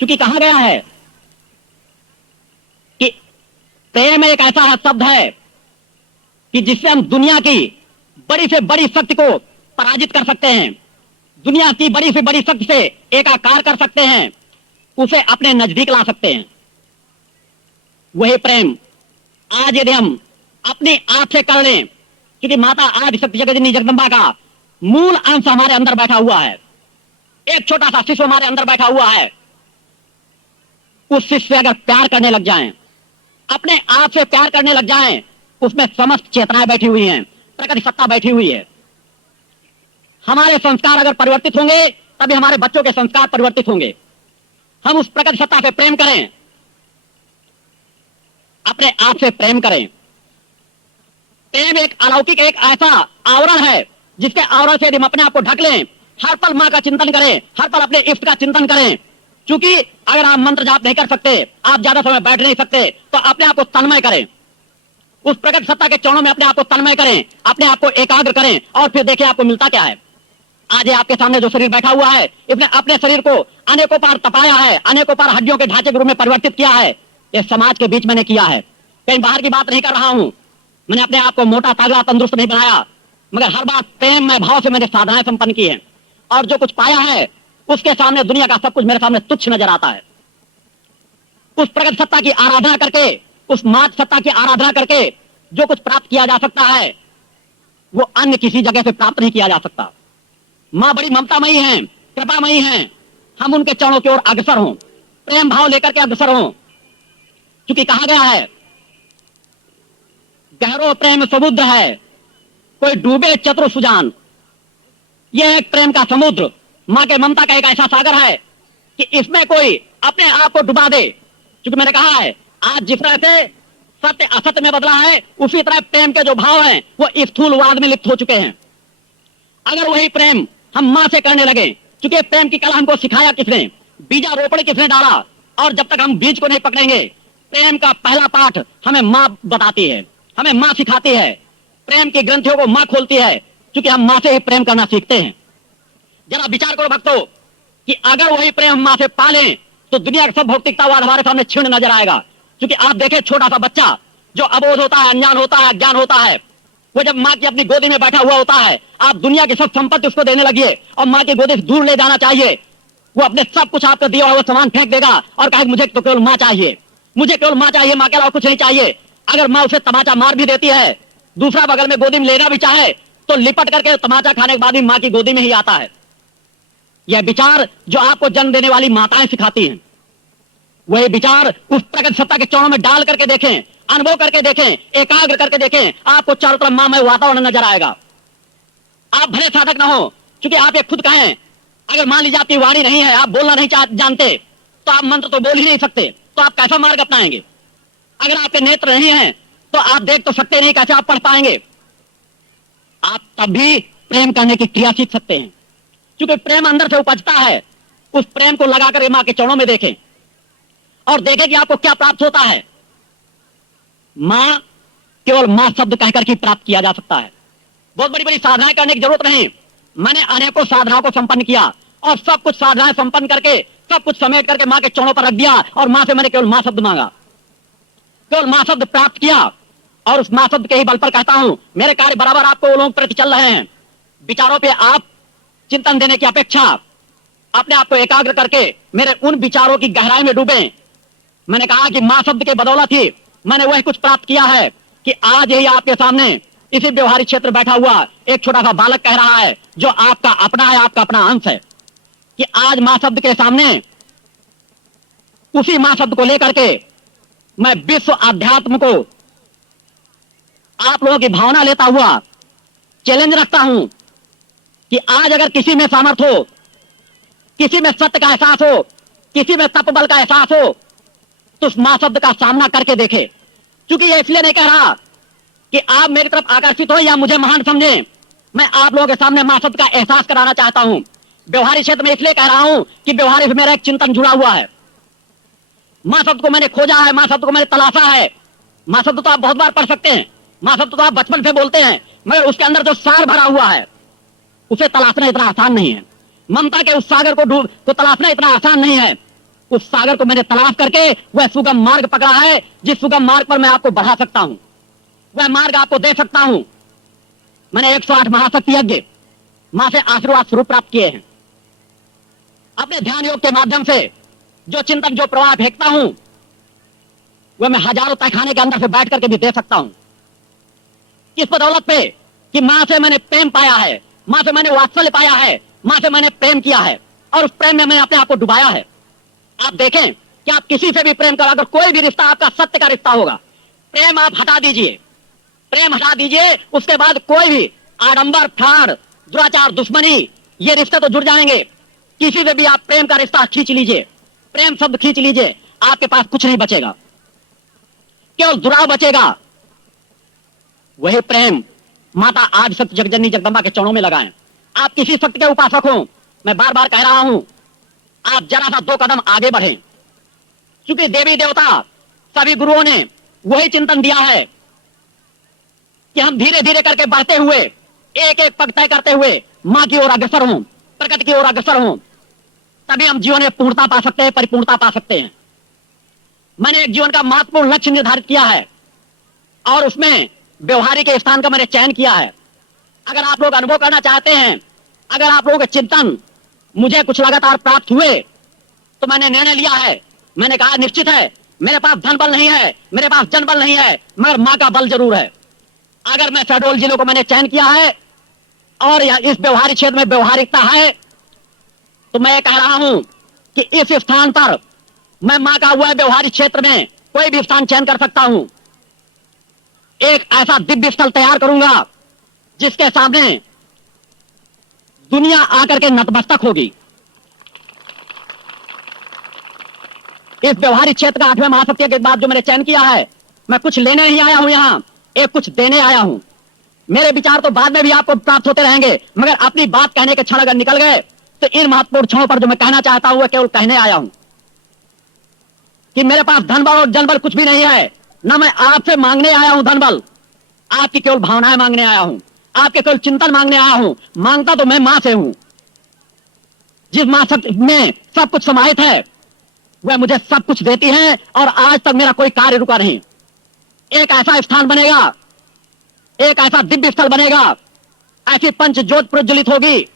क्योंकि कहा गया है कि प्रेम एक ऐसा शब्द है कि जिससे हम दुनिया की बड़ी से बड़ी शक्ति को पराजित कर सकते हैं, दुनिया की बड़ी से बड़ी शक्ति से एकाकार कर सकते हैं, उसे अपने नजदीक ला सकते हैं। वही प्रेम आज यदि हम अपनी आप से कर लें, क्योंकि माता आदि शक्ति जगदजननी जगदम्बा का मूल अंश हमारे अंदर बैठा हुआ है, एक छोटा सा शिशु हमारे अंदर बैठा हुआ है, उस शिशु से अगर प्यार करने लग जाएं, अपने आप से प्यार करने लग जाएं, उसमें समस्त चेतनाएं बैठी हुई हैं, प्रकृति सत्ता बैठी हुई है। हमारे संस्कार अगर परिवर्तित होंगे तभी हमारे बच्चों के संस्कार परिवर्तित होंगे। हम उस प्रकृति सत्ता से प्रेम करें, अपने आप से प्रेम करें। प्रेम एक अलौकिक एक ऐसा आवरण है जिसके आवरण से यदि हम अपने आप को ढक लें, हर पल मां का चिंतन करें, हर पल अपने इष्ट का चिंतन करें। क्योंकि अगर आप मंत्र जाप नहीं कर सकते, आप ज्यादा समय बैठ नहीं सकते, तो अपने आप को तन्मय करें, उस प्रकट सत्ता के चरणों में अपने आप को तन्मय करें, अपने आप को एकाग्र करें, और फिर देखिए आपको मिलता क्या है। आज आपके सामने जो शरीर बैठा हुआ है, इसने अपने शरीर को अनेकों बार तपाया है, अनेकों बार हड्डियों के ढांचे के रूप में परिवर्तित किया है। ये समाज के बीच मैंने किया है, कहीं बाहर की बात नहीं कर रहा हूं। मैंने अपने आप को मोटा तागड़ा तंदुरुस्त नहीं बनाया, मगर हर बात प्रेम में भाव से मैंने साधनाएं संपन्न की हैं, और जो कुछ पाया है उसके सामने दुनिया का सब कुछ मेरे सामने तुच्छ नजर आता है। उस प्रगट सत्ता की आराधना करके, उस मात सत्ता की आराधना करके जो कुछ प्राप्त किया जा सकता है वो अन्य किसी जगह से प्राप्त नहीं किया जा सकता। मां बड़ी ममतामयी हैं, कृपामयी हैं, हम उनके चरणों की ओर अग्रसर हों, प्रेम भाव लेकर के अग्रसर हों। क्योंकि कहा गया है गहरो प्रेम समुद्र है, कोई डूबे चतुर सुजान। यह एक प्रेम का समुद्र, मां के ममता का एक ऐसा सागर है कि इसमें कोई अपने आप को डुबा दे। क्योंकि मैंने कहा है आज जिस तरह से सत्य असत्य में बदला है, उसी तरह प्रेम के जो भाव हैं वो स्थूलवाद में लिप्त हो चुके हैं। अगर वही प्रेम हम मां से करने लगे, क्योंकि प्रेम की कला हमको सिखाया किसने, बीजारोपण किसने डाला, और जब तक हम बीज को नहीं पकड़ेंगे, प्रेम का पहला पाठ हमें मां बताती है, हमें मां सिखाती है, प्रेम की ग्रंथियों को मां खोलती है, क्योंकि हम मां से ही प्रेम करना सीखते हैं। जरा विचार करो भक्तों कि अगर वही प्रेम हम मां से पालें तो दुनिया का सब भौतिकतावाद हमारे सामने क्षीण नजर आएगा। क्योंकि आप देखें छोटा सा बच्चा जो अबोध होता है, अज्ञान होता है, अज्ञान होता है, वो जब मां की अपनी गोदी में बैठा हुआ होता है, आप दुनिया की सब संपत्ति उसको देने लगिए और मां की गोदी से दूर ले जाना चाहिए, वो अपने सब कुछ आपको दिया हुआ सामान फेंक देगा और कहेगा मुझे तो केवल मां चाहिए, मुझे केवल मां चाहिए, मां के अलावा कुछ नहीं चाहिए। अगर मां उसे तमाचा मार भी देती है, दूसरा बगल में गोदी में लेना भी चाहे तो लिपट करके तमाचा खाने के बाद भी मां की गोदी में ही आता है। यह विचार जो आपको जन्म देने वाली माताएं सिखाती हैं, वही विचार उस प्रगट सत्ता के चरणों में डाल करके देखें, अनुभव करके देखें, एकाग्र करके देखें, आपको चारों तरफ मां में वातावरण नजर आएगा। आप भले साधक ना हो, क्योंकि आप ये खुद कहें अगर मान लीजिए आपकी वाणी नहीं है, आप बोलना नहीं जानते, तो आप मंत्र तो बोल ही नहीं सकते, तो आप कैसा मार्ग अपनाएंगे। अगर आपके नेत्र नहीं है तो आप देख तो सकते नहीं, कैसे आप पढ़ पाएंगे। आप तब भी प्रेम करने की क्रिया सीख सकते हैं, क्योंकि प्रेम अंदर से उपजता है। उस प्रेम को लगाकर मां के चरणों में देखें और देखें कि आपको क्या प्राप्त होता है। मां केवल मां शब्द कहकर ही प्राप्त किया जा सकता है, बहुत बड़ी बड़ी साधनाएं करने की जरूरत नहीं। मैंने अनेकों साधनाओं को संपन्न किया और सब कुछ साधनाएं संपन्न करके सब कुछ समेट करके मां के चरणों पर रख दिया और मां से मैंने केवल मां शब्द मांगा, केवल मां शब्द प्राप्त किया, और उस मां शब्द के ही बल पर कहता हूं मेरे कार्य बराबर आपको वो लोग प्रति चल रहे हैं। विचारों पे आप चिंतन देने की अपेक्षा अपने आप को एकाग्र करके मेरे उन विचारों की गहराई में डूबे। मैंने कहा कि मां शब्द के बदौलत ही मैंने वह कुछ प्राप्त किया है कि आज यही आपके सामने इसी व्यवहारिक क्षेत्र बैठा हुआ एक छोटा सा बालक कह रहा है, जो आपका अपना है, आपका अपना अंश है, कि आज मां शब्द के सामने उसी मां शब्द को लेकर के मैं विश्व अध्यात्म को आप लोगों की भावना लेता हुआ चैलेंज रखता हूं कि आज अगर किसी में सामर्थ्य हो, किसी में सत्य का एहसास हो, किसी में तपबल का एहसास हो, तो उस मां शब्द का सामना करके देखे। क्योंकि यह इसलिए नहीं कह रहा कि आप मेरी तरफ आकर्षित हो या मुझे महान समझे, मैं आप लोगों के सामने मां शब्द का एहसास कराना चाहता हूं। व्यवहारिक क्षेत्र में इसलिए कह रहा हूं कि व्यवहारिक से मेरा एक चिंतन जुड़ा हुआ है। मां शब्द को मैंने खोजा है, मां शब्द को मैंने तलाशा है। मां शब्द तो आप बहुत बार पढ़ सकते हैं, मां शब्द तो आप बचपन से बोलते हैं, मगर उसके अंदर जो सार भरा हुआ है उसे तलाशना इतना आसान नहीं है। ममता के उस सागर को तलाशना इतना आसान नहीं है। उस सागर को मैंने तलाश करके वह सुगम मार्ग पकड़ा है, जिस सुगम मार्ग पर मैं आपको बढ़ा सकता हूं, वह मार्ग आपको दे सकता हूं। मैंने 108 महाशक्ति यज्ञ मां से आशीर्वाद स्वरूप प्राप्त किए हैं। अपने ध्यान योग के माध्यम से जो चिंतन, जो प्रवाह फेंकता हूं, वह मैं हजारों तहखाने के अंदर से बैठ करके भी दे सकता हूं। किस बदौलत पे कि मां से मैंने प्रेम पाया है, मां से मैंने वात्सल्य पाया है, मां से मैंने प्रेम किया है और उस प्रेम में मैंने अपने आप को डुबाया है। आप देखें कि आप किसी से भी प्रेम करो, अगर कोई भी रिश्ता आपका सत्य का रिश्ता होगा, प्रेम आप हटा दीजिए, प्रेम हटा दीजिए, उसके बाद कोई भी आडंबर, फ्रॉड, दुराचार, दुश्मनी, ये रिश्ते तो जुड़ जाएंगे। किसी से भी आप प्रेम का रिश्ता खींच लीजिए, प्रेम शब्द खींच लीजिए, आपके पास कुछ नहीं बचेगा, केवल दुराव बचेगा। वही प्रेम माता आज सत्य जगजननी जगदम्बा के चरणों में लगाएं। आप किसी शक्ति के उपासक हो, मैं बार बार कह रहा हूं, आप जरा सा 2 कदम आगे बढ़ें, क्योंकि देवी देवता सभी गुरुओं ने वही चिंतन दिया है कि हम धीरे धीरे करके बढ़ते हुए, एक एक पग तय करते हुए मां की ओर अग्रसर हों, प्रकृति की ओर अग्रसर हों, तभी हम जीवन में पूर्णता पा सकते हैं, परिपूर्णता पा सकते हैं। मैंने एक जीवन का महत्वपूर्ण लक्ष्य निर्धारित किया है और उसमें व्यवहारिक स्थान का मैंने चयन किया है। अगर आप लोग अनुभव करना चाहते हैं, अगर आप लोगों के चिंतन मुझे कुछ लगातार प्राप्त हुए, तो मैंने निर्णय लिया है, मैंने कहा निश्चित है, मेरे पास धन बल नहीं है, मेरे पास जन बल नहीं है, मगर मां का बल जरूर है। अगर मैं शहडोल जिले को मैंने चयन किया है और इस व्यवहारिक क्षेत्र में व्यवहारिकता है, तो मैं कह रहा हूं कि इस स्थान पर मैं मां का वह व्यवहारिक क्षेत्र में कोई भी स्थान चयन कर सकता हूं। एक ऐसा दिव्य स्थल तैयार करूंगा जिसके सामने दुनिया आकर के नतमस्तक होगी। इस व्यवहारिक क्षेत्र का 8वें महासत्य के बाद जो मैंने चयन किया है, मैं कुछ लेने नहीं आया हूं यहां, एक कुछ देने आया हूं। मेरे विचार तो बाद में भी आपको प्राप्त होते रहेंगे, मगर अपनी बात कहने के क्षण अगर निकल गए, तो इन महत्वपूर्ण क्षणों पर जो मैं कहना चाहता हूं वह केवल कहने आया हूं कि मेरे पास धन बल और जन बल कुछ भी नहीं है, ना मैं आपसे मांगने आया हूं धन बल, आपकी केवल भावनाएं मांगने आया हूं, आपके केवल चिंतन मांगने आया हूं। मांगता तो मैं मां से हूं, जिस मां में सब कुछ समाहित है, वह मुझे सब कुछ देती है और आज तक मेरा कोई कार्य रुका नहीं। एक ऐसा स्थान बनेगा, एक ऐसा दिव्य स्थल बनेगा, ऐसी पंच ज्योत प्रज्वलित होगी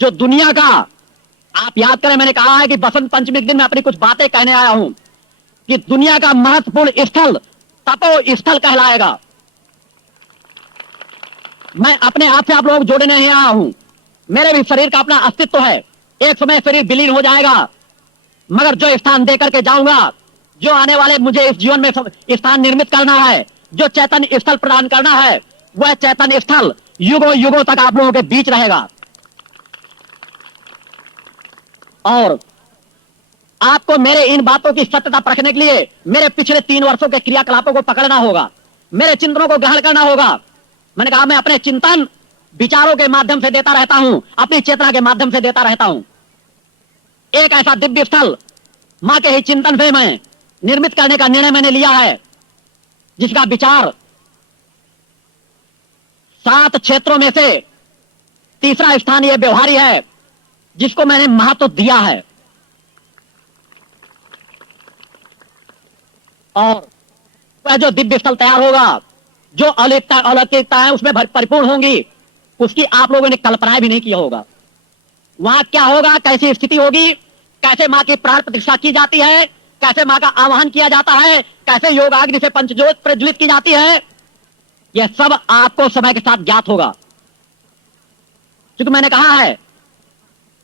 जो दुनिया का, आप याद करें मैंने कहा है कि बसंत पंचमी के दिन मैं अपनी कुछ बातें कहने आया हूं कि दुनिया का महत्वपूर्ण स्थल तपो स्थल कहलाएगा। मैं अपने आप से आप लोग जोड़ने नहीं आया हूं, मेरे भी शरीर का अपना अस्तित्व है, एक समय शरीर विलीन हो जाएगा, मगर जो स्थान देकर के जाऊंगा, जो आने वाले मुझे इस जीवन में स्थान निर्मित करना है, जो चैतन्य स्थल प्रदान करना है, वह चैतन्य स्थल युगों युगों तक आप लोगों के बीच रहेगा। और आपको मेरे इन बातों की सत्यता परखने के लिए मेरे पिछले 3 वर्षों के क्रियाकलापों को पकड़ना होगा, मेरे चिंतनों को ग्रहण करना होगा। मैंने कहा मैं अपने चिंतन विचारों के माध्यम से देता रहता हूं, अपनी चेतना के माध्यम से देता रहता हूं। एक ऐसा दिव्य स्थल मां के ही चिंतन से मैं निर्मित करने का निर्णय मैंने लिया है, जिसका विचार 7 क्षेत्रों में से तीसरा स्थान यह व्यवहारी है, जिसको मैंने महत्व दिया है। और वह जो दिव्य स्थल तैयार होगा, जो अलौकिकता है उसमें परिपूर्ण होंगी, उसकी आप लोगों ने कल्पना भी नहीं किया होगा। वहां क्या होगा, कैसी स्थिति होगी, कैसे मां की प्राण प्रतिष्ठा की जाती है, कैसे मां का आवाहन किया जाता है, कैसे योगाग्नि से पंचज्योत प्रज्वलित की जाती है, यह सब आपको समय के साथ ज्ञात होगा। क्योंकि मैंने कहा है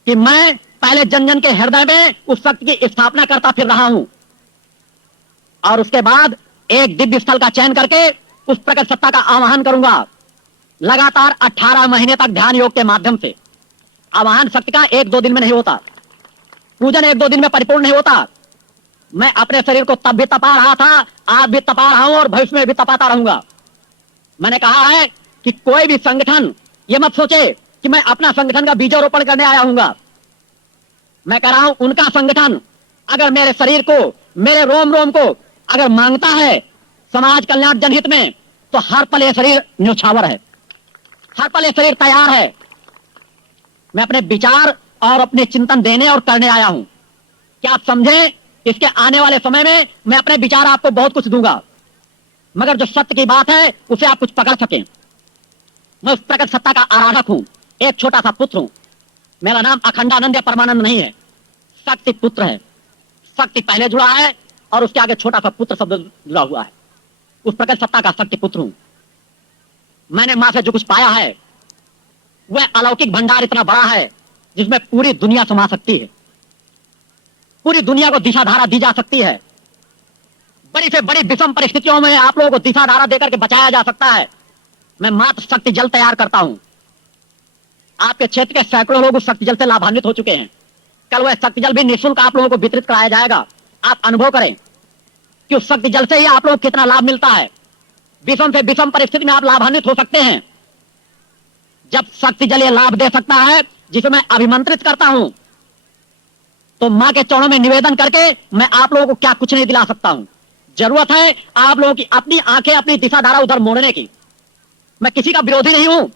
कि मैं पहले जन जन के हृदय में उस शक्ति की स्थापना करता फिर रहा हूं, और उसके बाद एक दिव्य स्थल का चयन करके उस प्रकट सत्ता का आवाहन करूंगा। लगातार 18 महीने तक ध्यान योग के माध्यम से। आवाहन शक्ति का 1-2 दिन में नहीं होता, पूजन 1-2 दिन में परिपूर्ण नहीं होता। मैं अपने शरीर को तब भी तपा रहा था, आज भी तपा रहा हूं और भविष्य में भी तपाता रहूंगा। मैंने कहा है कि कोई भी संगठन ये मत सोचे कि मैं अपना संगठन का बीजारोपण करने आया हूंगा। मैं कह रहा हूं उनका संगठन अगर मेरे शरीर को, मेरे रोम रोम को अगर मांगता है समाज कल्याण जनहित में, तो हर पल यह शरीर न्योछावर है, हर पल यह शरीर तैयार है। मैं अपने विचार और अपने चिंतन देने और करने आया हूं। कि आप समझें इसके आने वाले समय में मैं अपने विचार आपको बहुत कुछ दूंगा, मगर जो सत्य की बात है उसे आप कुछ पकड़ सकें। मैं उस प्रकट सत्ता का आराधक हूं, एक छोटा सा पुत्र हूं। मेरा नाम अखंडानंद या परमानंद नहीं है, शक्ति पुत्र है। शक्ति पहले जुड़ा है और उसके आगे छोटा सा पुत्र शब्द जुड़ा हुआ है। उस प्रकट सत्ता का शक्ति पुत्र हूं। मैंने मां से जो कुछ पाया है वह अलौकिक भंडार इतना बड़ा है जिसमें पूरी दुनिया समा सकती है, पूरी दुनिया को दिशा धारा दी जा सकती है। बड़ी से बड़ी विषम परिस्थितियों में आप लोगों को दिशा धारा देकर के बचाया जा सकता है। मैं मात्र शक्ति जल तैयार करता हूं। आपके क्षेत्र के सैकड़ों लोग उस शक्ति जल से लाभान्वित हो चुके हैं। कल वह शक्ति जल भी निःशुल्क आप लोगों को वितरित कराया जाएगा। आप अनुभव करें कि उस शक्ति जल से ही आप लोगों को कितना लाभ मिलता है। विषम से विषम परिस्थिति में आप लाभान्वित हो सकते हैं। जब शक्ति जल ये लाभ दे सकता है जिसे मैं अभिमंत्रित करता हूं, तो मां के चरणों में निवेदन करके मैं आप लोगों को क्या कुछ नहीं दिला सकता हूं। जरूरत है आप लोगों की अपनी आंखें, अपनी दिशा धारा उधर मोड़ने की। मैं किसी का विरोधी नहीं हूं,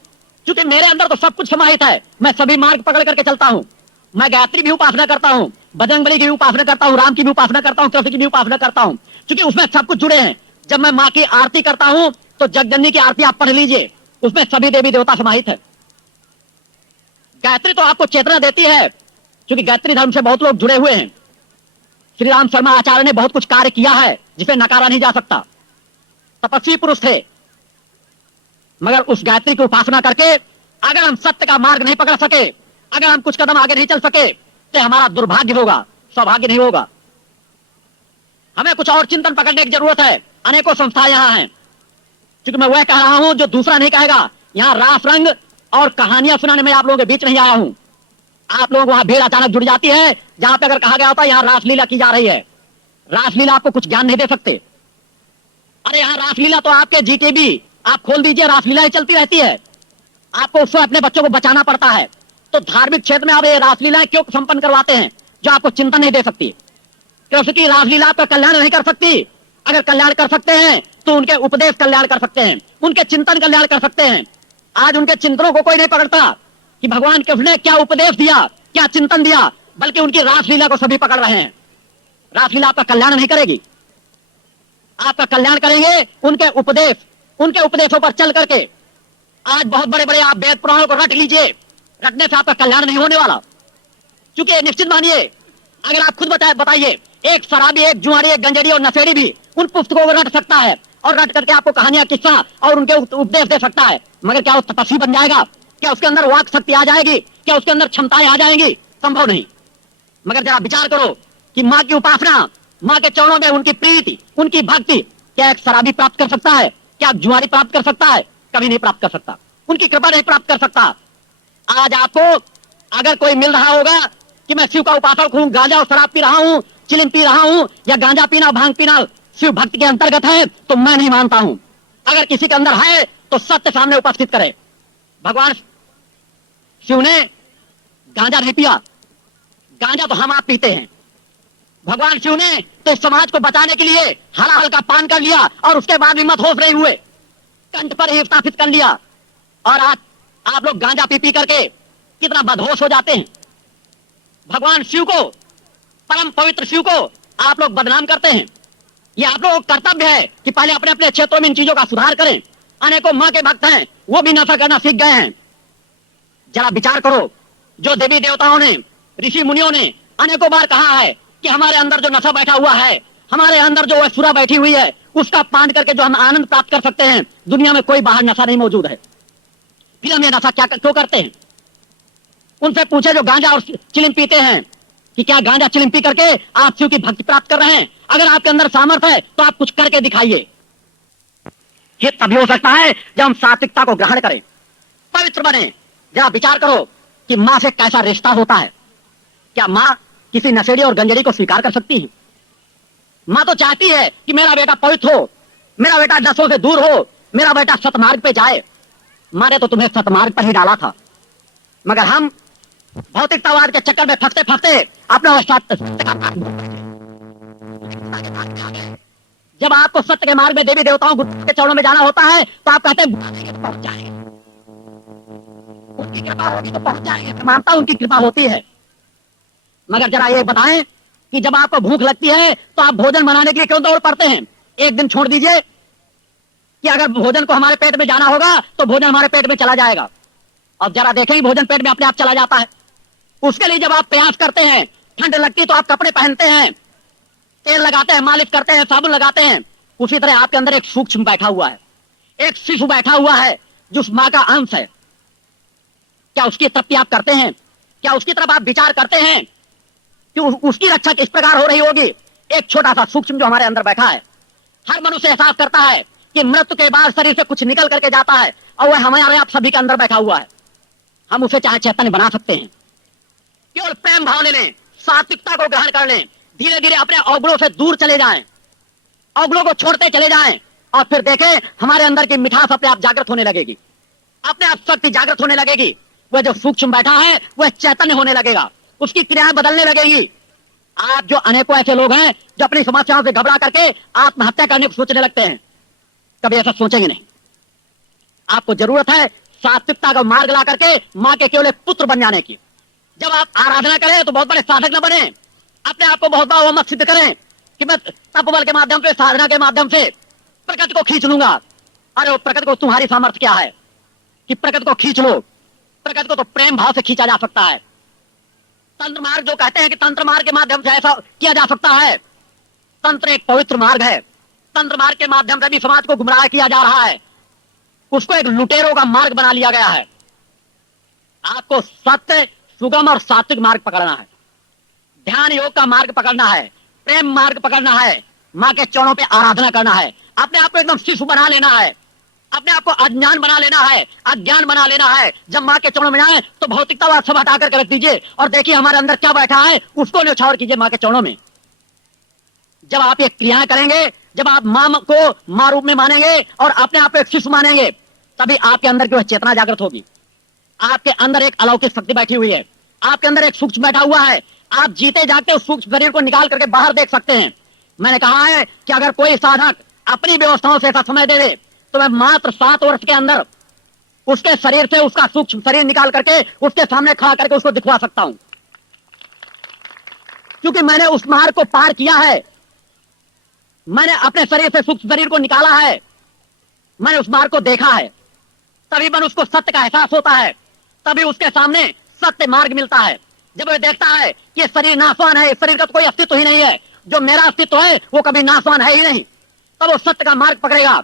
क्योंकि मेरे अंदर तो सब कुछ समाहित है। मैं सभी मार्ग पकड़ करके चलता हूं। मैं गायत्री भी उपासना करता हूं, बजरंगबली की भी उपासना करता हूं, राम की भी उपासना करता हूं, कृष्ण की भी उपासना करता हूं, क्योंकि उसमें सब कुछ जुड़े हैं। जब मैं मां की आरती करता हूं तो जगजननी की आरती आप पढ़ लीजिए, उसमें सभी देवी देवता समाहित है। गायत्री तो आपको चेतना देती है, क्योंकि गायत्री धर्म से बहुत लोग जुड़े हुए हैं। श्री राम शर्मा आचार्य ने बहुत कुछ कार्य किया है जिसे नकारा नहीं जा सकता। तपस्वी पुरुष थे, मगर उस गायत्री की उपासना करके अगर हम सत्य का मार्ग नहीं पकड़ सके, अगर हम कुछ कदम आगे नहीं चल सके, तो हमारा दुर्भाग्य होगा, सौभाग्य नहीं होगा। हमें कुछ और चिंतन पकड़ने की जरूरत है। अनेकों संस्थाएं यहां हैं, क्योंकि मैं वह कह रहा हूं जो दूसरा नहीं कहेगा। यहां रास रंग और कहानियां सुनाने में आप लोगों के बीच नहीं आया हूं। आप लोगों को वहां भीड़ अचानक जुड़ जाती है, जहां पे अगर कहा गया होता है यहां रासलीला की जा रही है। रासलीला आपको कुछ ज्ञान नहीं दे सकते। अरे यहां रासलीला तो आपके जीटीबी आप खोल दीजिए, रासलीला ही चलती रहती है। आपको उससे अपने बच्चों को बचाना पड़ता है। तो धार्मिक क्षेत्र में आप ये रासलीलाएं क्यों संपन्न करवाते हैं जो आपको चिंता नहीं दे सकती? कृष्ण की रासलीला आपका कल्याण नहीं कर सकती। अगर कल्याण कर सकते हैं तो उनके उपदेश कल्याण कर सकते हैं, उनके चिंतन कल्याण कर सकते हैं। आज उनके चिंतनों को कोई नहीं पकड़ता कि भगवान कृष्ण ने क्या उपदेश दिया, क्या चिंतन दिया, बल्कि उनकी रासलीला को सभी पकड़ रहे हैं। रासलीला आपका कल्याण नहीं करेगी। आपका कल्याण करेंगे उनके उपदेश, उनके उपदेशों पर चल करके। आज बहुत बड़े बड़े आप वेद पुराणों को रट लीजिए, रटने से आपका कल्याण नहीं होने वाला। क्योंकि निश्चित मानिए, अगर आप खुद बताइए, एक शराबी, एक जुआरी, एक गंजेड़ी और नशेड़ी भी उन पुस्तकों को रट सकता है और रट करके आपको कहानियां, किस्सा और उनके उपदेश दे सकता है, मगर क्या वो तपस्वी बन जाएगा? क्या उसके अंदर वाक शक्ति आ जाएगी? क्या उसके अंदर क्षमताएं आ जाएंगी? संभव नहीं। मगर जरा विचार करो कि मां की उपासना, मां के चरणों में उनकी प्रीति, उनकी भक्ति, क्या एक शराबी प्राप्त कर सकता है? क्या जुआरी प्राप्त कर सकता है? कभी नहीं प्राप्त कर सकता। उनकी कृपा नहीं प्राप्त कर सकता। आज आपको अगर कोई मिल रहा होगा कि मैं शिव का उपासक हूं, गांजा और शराब पी रहा हूं, चिलिम पी रहा हूं, या गांजा पीना, भांग पीना शिव भक्ति के अंतर्गत है, तो मैं नहीं मानता हूं। अगर किसी के अंदर है तो सत्य सामने उपस्थित करे। भगवान शिव ने गांजा नहीं पिया, गांजा तो हम आप पीते हैं। भगवान शिव ने तो इस समाज को बचाने के लिए हलाहल का पान कर लिया और उसके बाद भी मत होश नहीं हुए, कंठ पर ही स्थापित कर लिया। और आज आप लोग गांजा पी पी करके कितना बदहोश हो जाते हैं। भगवान शिव को, परम पवित्र शिव को आप लोग बदनाम करते हैं। ये आप लोगों का कर्तव्य है कि पहले अपने अपने क्षेत्रों में इन चीजों का सुधार करें। अनेकों मां के भक्त हैं, वो भी नशा करना सीख गए हैं। जरा विचार करो, जो देवी देवताओं ने, ऋषि मुनियों ने अनेकों बार कहा है कि हमारे अंदर जो नशा बैठा हुआ है, हमारे अंदर जो असुरा बैठी हुई है, उसका पान करके जो हम आनंद प्राप्त कर सकते हैं, दुनिया में कोई बाहर नशा नहीं मौजूद है। फिर हम ये नशा क्या क्यों करते हैं? उनसे पूछे जो गांजा और चिलिम पीते हैं कि क्या गांजा चिलिम पी करके आप शिव की भक्ति प्राप्त कर रहे हैं? अगर आपके अंदर सामर्थ्य है तो आप कुछ करके दिखाइए। ये तभी हो सकता है जब हम सात्विकता को ग्रहण करें, पवित्र बने। जरा विचार करो कि मां से कैसा रिश्ता होता है। क्या मां किसी नशेड़ी और गंजेड़ी को स्वीकार कर सकती है? मां तो चाहती है कि मेरा बेटा पवित्र हो, मेरा बेटा नशों से दूर हो, मेरा बेटा सतमार्ग पे जाए। मां ने तो तुम्हें सतमार्ग पर ही डाला था, मगर हम भौतिकतावाद के चक्कर में फंसते फंसते अपना जब आपको सत्य के मार्ग में देवी देवताओं के चरणों में जाना होता है तो आप कहते हैं पहुंच जाएंगे, उनकी कृपा होगी तो पहुंच जाएंगे। मानता उनकी कृपा होती है, मगर जरा ये बताएं कि जब आपको भूख लगती है तो आप भोजन बनाने के लिए क्यों दौड़ पड़ते हैं। एक दिन छोड़ दीजिए कि अगर भोजन को हमारे पेट में जाना होगा तो भोजन हमारे पेट में चला जाएगा, और जरा देखेंगे भोजन पेट में अपने आप चला जाता है। उसके लिए जब आप प्रयास करते हैं, ठंड लगती तो आप कपड़े पहनते हैं, तेल लगाते हैं, मालिश करते हैं, साबुन लगाते हैं। उसी तरह आपके अंदर एक सूक्ष्म बैठा हुआ है, एक शिशु बैठा हुआ है जो उस मां का अंश है। क्या उसकी तरफ आप करते हैं? क्या उसकी तरफ आप विचार करते हैं कि उसकी रक्षा किस प्रकार हो रही होगी? एक छोटा सा सूक्ष्म जो हमारे अंदर बैठा है। हर मनुष्य एहसास करता है कि मृत्यु के बाद शरीर से कुछ निकल करके जाता है, और वह हमारे आप सभी के अंदर बैठा हुआ है। हम उसे चाहे चैतन्य बना सकते हैं। केवल प्रेम भाव ले लें, सात्विकता को ग्रहण कर लें, धीरे धीरे अपने अवगुणों से दूर चले जाएं, अवगुणों को छोड़ते चले जाएं, और फिर देखें हमारे अंदर की मिठास अपने आप जागृत होने लगेगी, अपने आप शक्ति जागृत होने लगेगी। वह जो सूक्ष्म बैठा है वह चैतन्य होने लगेगा, उसकी क्रियाएं बदलने लगेगी। आप जो अनेकों ऐसे लोग हैं जो अपनी समस्याओं से घबरा करके आत्महत्या करने को सोचने लगते हैं, कभी ऐसा सोचेंगे नहीं। आपको जरूरत है सात्विकता का मार्ग ला करके मां के केवल एक पुत्र बन जाने की। जब आप आराधना करें तो बहुत बड़े साधक न बने, अपने आप को बहुत बड़ा मत सिद्ध करें कि मैं तपबल के माध्यम से, साधना के माध्यम से प्रकृति को खींच लूंगा। अरे वो प्रकृति को तुम्हारी सामर्थ्य क्या है कि प्रकृति को खींच लो? प्रकृति को तो प्रेम भाव से खींचा जा सकता है। तंत्र मार्ग जो कहते हैं कि तंत्र मार्ग के माध्यम से ऐसा किया जा सकता है, तंत्र एक पवित्र मार्ग है। तंत्र मार्ग के माध्यम से भी समाज को गुमराह किया जा रहा है, उसको एक लुटेरों का मार्ग बना लिया गया है। आपको सत्य, सुगम और सात्विक मार्ग पकड़ना है, ध्यान योग का मार्ग पकड़ना है, प्रेम मार्ग पकड़ना है, मां के चरणों पे आराधना करना है, अपने आप को एकदम शिशु बना लेना है, अपने आप को अज्ञान बना लेना है, अज्ञान बना लेना है। जब मां के चरणों में जाए तो भौतिकता सब हटा करके रख दीजिए और देखिए हमारे अंदर क्या बैठा है, उसको न्यौछावर कीजिए मां के चरणों में। जब आप ये क्रियाएं करेंगे, जब आप मां को मां रूप में मानेंगे और अपने आप को एक शिशु मानेंगे, तभी आपके अंदर की वह चेतना जागृत होगी। आपके अंदर एक अलौकिक शक्ति बैठी हुई है, आपके अंदर एक सूक्ष्म बैठा हुआ है। आप जीते जागते उस सूक्ष्म शरीर को निकाल करके बाहर देख सकते हैं। मैंने कहा है कि अगर कोई साधक अपनी व्यवस्थाओं से ऐसा समय दे दे तो मैं मात्र 7 वर्ष के अंदर उसके शरीर से उसका सूक्ष्म शरीर निकाल करके उसके सामने खड़ा करके उसको दिखवा सकता हूं, क्योंकि मैंने उस मार्ग को पार किया है। मैंने अपने शरीर से सूक्ष्म शरीर को निकाला है, मैंने उस मार्ग को देखा है। तभी मन उसको सत्य का एहसास होता है, तभी उसके सामने सत्य मार्ग मिलता है। जब वह देखता है कि शरीर नाशवान है, शरीर का तो कोई अस्तित्व ही नहीं है, जो मेरा अस्तित्व है वो कभी नाशवान है ही नहीं, तब वो सत्य का मार्ग पकड़ेगा,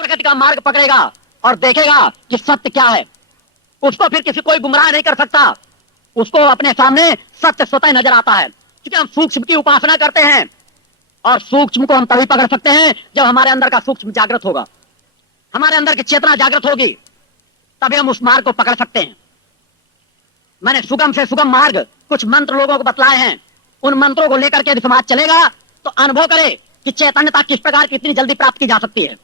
प्रकृति का मार्ग पकड़ेगा और देखेगा कि सत्य क्या है। उसको फिर किसी कोई गुमराह नहीं कर सकता, उसको अपने सामने सत्य स्वतः नजर आता है। क्योंकि हम सूक्ष्म की उपासना करते हैं, और सूक्ष्म को हम तभी पकड़ सकते हैं जब हमारे अंदर का सूक्ष्म जागृत होगा, हमारे अंदर की चेतना जागृत होगी, तभी हम उस मार्ग को पकड़ सकते हैं। मैंने सुगम से सुगम मार्ग कुछ मंत्र लोगों को बतलाए हैं। उन मंत्रों को लेकर के यदि समाज चलेगा तो अनुभव करे कि चैतन्यता किस प्रकार की इतनी जल्दी प्राप्त की जा सकती है।